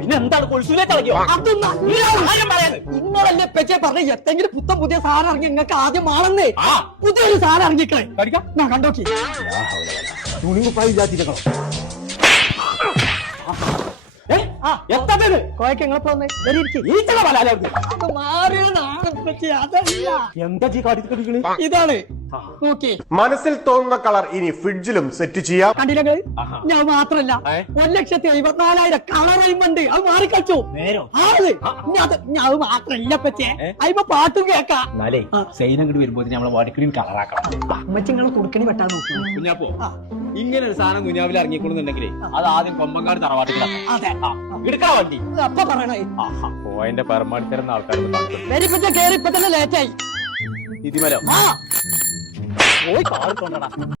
പിന്നെ എന്താണ് കൊൾസുലേക്ക് ഇളകിയോ? നിങ്ങളല്ലേ പെച്ചെ പറഞ്ഞ എത്തെങ്കിലും പുത്തൻ പുതിയ സാധനം ഇറങ്ങി നിങ്ങൾക്ക് ആദ്യം മാണെന്നേ പുതിയൊരു സാധനം ഇറങ്ങിക്കളെ ഞാൻ കണ്ടോക്കി തുണിമുപ്പായി വിചാരിച്ചിരിക്കണം. ഇതാണ് നോക്കി മനസ്സിൽ തോന്നുന്ന കളർ ഇനി ഫ്രിഡ്ജിലും സെറ്റ് ചെയ്യാം. കണ്ടില്ല ഞാൻ മാത്രല്ല 1,54,000 കളറുണ്ട്. അത് മാറിക്കളിച്ചു അത് മാത്രല്ല പറ്റേ അതിപ്പോ പാട്ടും കേക്കാം. എന്നാലേ സൈനം കൂടി വരുമ്പോ നമ്മളെ വടക്കിനും കളറാക്കണം. അമ്മച്ചിങ്ങളെ കുടുക്കണി വെട്ടാൻ നോക്കി. കുഞ്ഞാപ്പോ ഇങ്ങനെ ഒരു സാധനം കുഞ്ഞാവിൽ ഇറങ്ങിക്കൊള്ളുന്നുണ്ടെങ്കിലേ അത് ആദ്യം കൊമ്പങ്കാട് തറവാട്ടിൽ അതെ എടുക്കാൻ വണ്ടി അപ്പൊ പറയണേ പോയിന്റെ പരമാടിത്തരുന്ന ആൾക്കാർ കേറി ഇപ്പൊ തന്നെ ലേറ്റായി ഇതിമലോ ആ പോയി കാറിക്കൊണ്ടടാ.